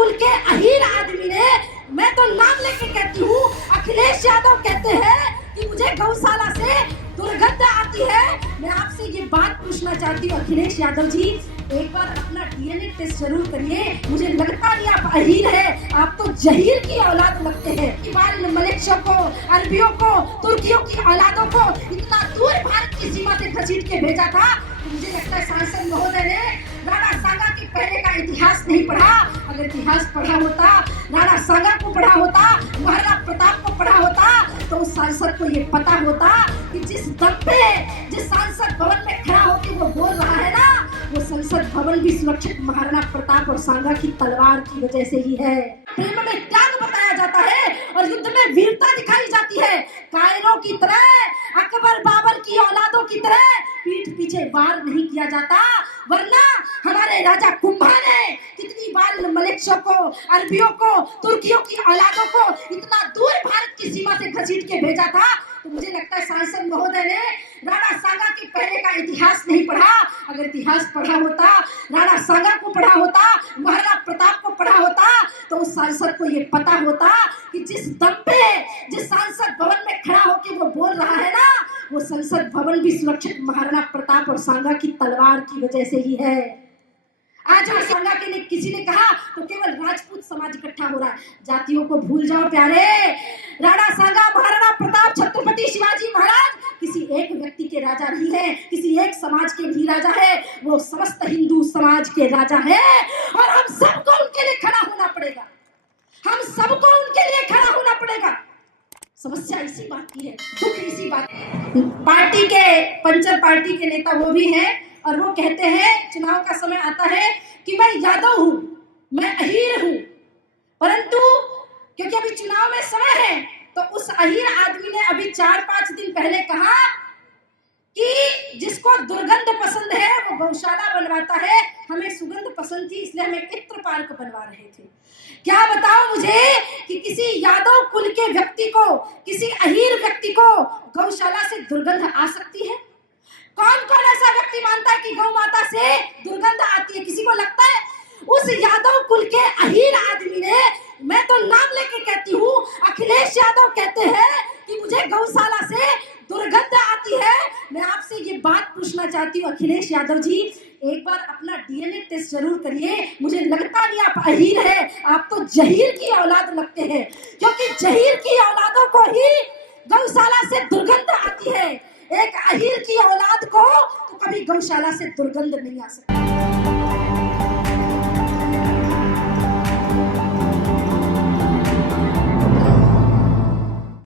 कुल के अहीर आदमी ने, मैं तो नाम लेके कहती हूँ, अखिलेश यादव कहते हैं कि मुझे गौशाला से दुर्गंध आती है। मैं आपसे ये बात पूछना चाहती हूँ अखिलेश यादव जी, एक बार अपना डीएनए टेस्ट जरूर करिए। मुझे लगता नहीं आप अहीर है, आप तो जहीर की औलाद लगते हैं। मलेशिया को, अरबियों को, तुर्कियों की औलादों को इतना दूर भारत की सीमा से घसीट के भेजा था। मुझे लगता है सांसद महोदय ने राणा सांगा के पहले का इतिहास नहीं पढ़ा। अगर इतिहास पढ़ा होता, राणा सांगा को पढ़ा होता, महाराणा प्रताप को पढ़ा होता, तो उस सांसद को ये पता होता कि जिस दम पे जिस सांसद भवन में खड़ा होकर वो बोल रहा है ना, वो संसद भवन भी सुरक्षित महाराणा प्रताप और सांगा की तलवार की वजह से ही है। प्रेम में त्याग बताया जाता है और युद्ध में वीरता दिखाई जाती है। कायरों की तरह, अकबर बाबर की औलादों की तरह पीठ पीछे वार नहीं किया जाता, वरना हमारे राजा कुंभा ने कितनी बार मलेशिया को, अरबियों को, तुर्कियों की औलादों को इतना दूर भारत की सीमा से घसीट के भेजा था। तो मुझे लगता है सांसद महोदय ने राणा सांगा के पहले का इतिहास नहीं पढ़ा। अगर इतिहास पढ़ा होता, राणा सांगा को पढ़ा होता, महाराणा प्रताप को पढ़ा होता, तो उस सांसद को ये पता होता कि जिस दम पे जिस सांसद भवन में खड़ा होकर वो बोल रहा है ना, वो संसद भवन भी सुरक्षित महाराणा प्रताप और सांगा की तलवार की वजह से ही है। आज सांगा के लिए किसी ने कहा तो केवल राजपूत समाज इकट्ठा हो रहा है। जातियों को भूल जाओ प्यारे। राणा सांगा, महाराणा प्रताप, छत्रपति शिवाजी महाराज किसी एक व्यक्ति के राजा नहीं है, किसी एक समाज के भी राजा है, वो समस्त हिंदू समाज के राजा है। और हम सबको उनके लिए खड़ा होना पड़ेगा, हम सबको उनके लिए खड़ा होना पड़ेगा। समस्या इसी बात की है, दुख इसी बात की। पार्टी के पंचर पार्टी के नेता वो भी हैं और वो कहते हैं चुनाव का समय आता है कि मैं यादव हूं, मैं अहीर हूं, परंतु क्योंकि अभी चुनाव में समय है, तो उस अहीर आदमी ने अभी 4-5 दिन पहले कहा कि जिसको दुर्गंध पसंद है वो गौशाला बनवाता है, हमें सुगंध पसंद थी इसलिए हमें इत्र पार्क बनवा रहे थे। क्या बताओ मुझे कि किसी यादव कुल के व्यक्ति को, किसी अहीर व्यक्ति को गौशाला से दुर्गंध आ सकती है? कौन कौन ऐसा व्यक्ति मानता है कि गौ माता से दुर्गंध आती है? किसी को लगता है? उस यादव कुल के अहीर आदमी ने, मैं तो नाम लेके कहती हूँ, अखिलेश यादव कहते हैं कि मुझे गौशाला से दुर्गंध आती है। मैं आपसे ये बात पूछना चाहती हूँ अखिलेश यादव जी, एक बार अपना डीएनए टेस्ट जरूर करिए। मुझे लगता नहीं आप अहीर है, आप तो जहीर की औलाद लगते हैं, क्योंकि जहीर की औलादों को ही गौशाला से दुर्गंध आती है। एक अहीर की औलाद को तो कभी गौशाला से दुर्गंध नहीं आ सकती।